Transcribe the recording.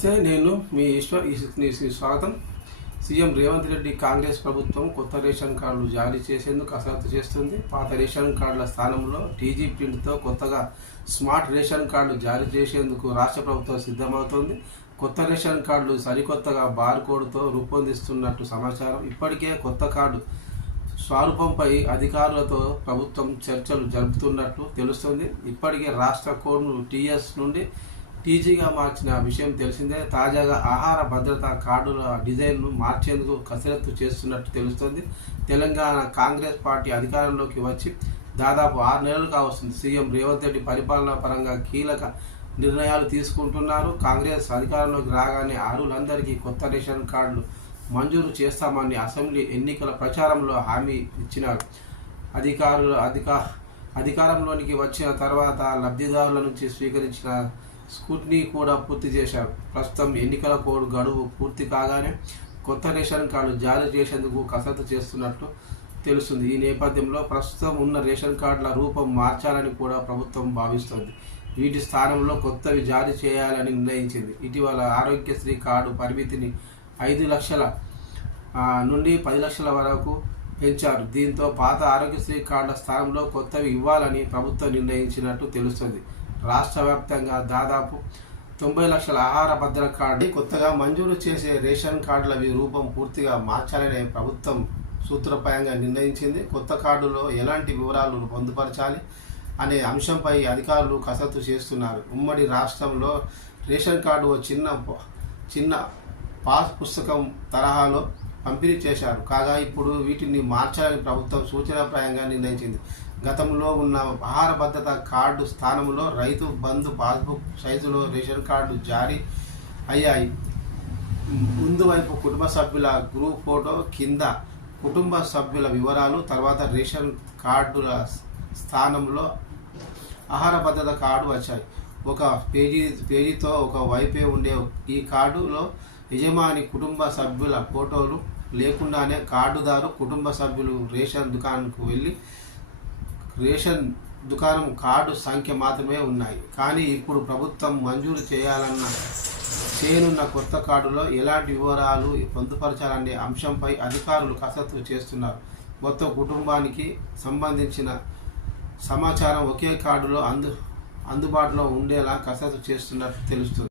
నమస్తే, నేను మీ ఈశ్వర్. స్వాగతం. సీఎం రేవంత్ రెడ్డి కాంగ్రెస్ ప్రభుత్వం కొత్త రేషన్ కార్డులు జారీ చేసేందుకు కసరత్తు చేస్తుంది. పాత రేషన్ కార్డుల స్థానంలో టీజీ ప్రింట్తో కొత్తగా స్మార్ట్ రేషన్ కార్డులు జారీ చేసేందుకు రాష్ట్ర ప్రభుత్వం సిద్ధమవుతోంది. కొత్త రేషన్ కార్డులు సరికొత్తగా బార్ కోడ్తో రూపొందిస్తున్నట్టు సమాచారం. ఇప్పటికే కొత్త కార్డు స్వరూపంపై అధికారులతో ప్రభుత్వం చర్చలు జరుపుతున్నట్లు తెలుస్తుంది. ఇప్పటికే రాష్ట్ర కోడ్ను టీఎస్ నుండి టీజీగా మార్చిన విషయం తెలిసిందే. తాజాగా ఆహార భద్రతా కార్డుల డిజైన్ను మార్చేందుకు కసరత్తు చేస్తున్నట్టు తెలుస్తోంది. తెలంగాణ కాంగ్రెస్ పార్టీ అధికారంలోకి వచ్చి దాదాపు 6 నెలలుగా వస్తుంది. సీఎం రేవంత్ రెడ్డి పరిపాలనా పరంగా కీలక నిర్ణయాలు తీసుకుంటున్నారు. కాంగ్రెస్ అధికారంలోకి రాగానే అర్హులందరికీ కొత్త రేషన్ కార్డులు మంజూరు చేస్తామని అసెంబ్లీ ఎన్నికల ప్రచారంలో హామీ ఇచ్చినారు. అధికారంలోనికి వచ్చిన తర్వాత లబ్ధిదారుల నుంచి స్వీకరించిన స్కూట్నీ కూడా పూర్తి చేశారు. ప్రస్తుతం ఎన్నికల కోడ్ గడువు పూర్తి కాగానే కొత్త రేషన్ కార్డు జారీ చేసేందుకు కసరత్తు చేస్తున్నట్లు తెలుస్తుంది. ఈ నేపథ్యంలో ప్రస్తుతం ఉన్న రేషన్ కార్డుల రూపం మార్చాలని కూడా ప్రభుత్వం భావిస్తోంది. వీటి స్థానంలో కొత్తవి జారీ చేయాలని నిర్ణయించింది. ఇటీవల ఆరోగ్యశ్రీ కార్డు పరిమితిని 5 లక్షల నుండి 10 లక్షల వరకు పెంచారు. దీంతో పాత ఆరోగ్యశ్రీ కార్డుల స్థానంలో కొత్తవి ఇవ్వాలని ప్రభుత్వం నిర్ణయించినట్టు తెలుస్తుంది. రాష్ట్ర వ్యాప్తంగా దాదాపు 90 లక్షల ఆహార భద్రత కార్డు కొత్తగా మంజూరు చేసే రేషన్ కార్డుల రూపం పూర్తిగా మార్చాలని ప్రభుత్వం సూత్రప్రాయంగా నిర్ణయించింది. కొత్త కార్డులో ఎలాంటి వివరాలు పొందుపరచాలి అనే అంశంపై అధికారులు కసరత్తు చేస్తున్నారు. ఉమ్మడి రాష్ట్రంలో రేషన్ కార్డు చిన్న పాస్ పుస్తకం తరహాలో పంపిణీ చేశారు. కాగా ఇప్పుడు వీటిని మార్చాలని ప్రభుత్వం సూచనాప్రాయంగా నిర్ణయించింది. గతంలో ఉన్న ఆహార భద్రత కార్డు స్థానంలో రైతు బంధు పాస్బుక్ సైజులో రేషన్ కార్డు జారీ అయ్యాయి. ముందు వైపు కుటుంబ సభ్యుల గ్రూప్ ఫోటో, కింద కుటుంబ సభ్యుల వివరాలు, తర్వాత రేషన్ కార్డుల స్థానంలో ఆహార భద్రత కార్డు వచ్చాయి. ఒక పేజీతో ఒక వైపే ఉండే ఈ కార్డులో యజమాని కుటుంబ సభ్యుల ఫోటోలు లేకుండానే కార్డుదారు కుటుంబ సభ్యులు రేషన్ దుకాణంకు వెళ్ళి రేషన్ దుకాణం కార్డు సంఖ్య మాత్రమే ఉన్నాయి. కానీ ఇప్పుడు ప్రభుత్వం మంజూరు చేయనున్న కొత్త కార్డులో ఎలాంటి వివరాలు పొందుపరచాలనే అంశంపై అధికారులు కసరత్తు చేస్తున్నారు. మొత్తం కుటుంబానికి సంబంధించిన సమాచారం ఒకే కార్డులో అందుబాటులో ఉండేలా కసరత్తు చేస్తున్నట్టు తెలుస్తుంది.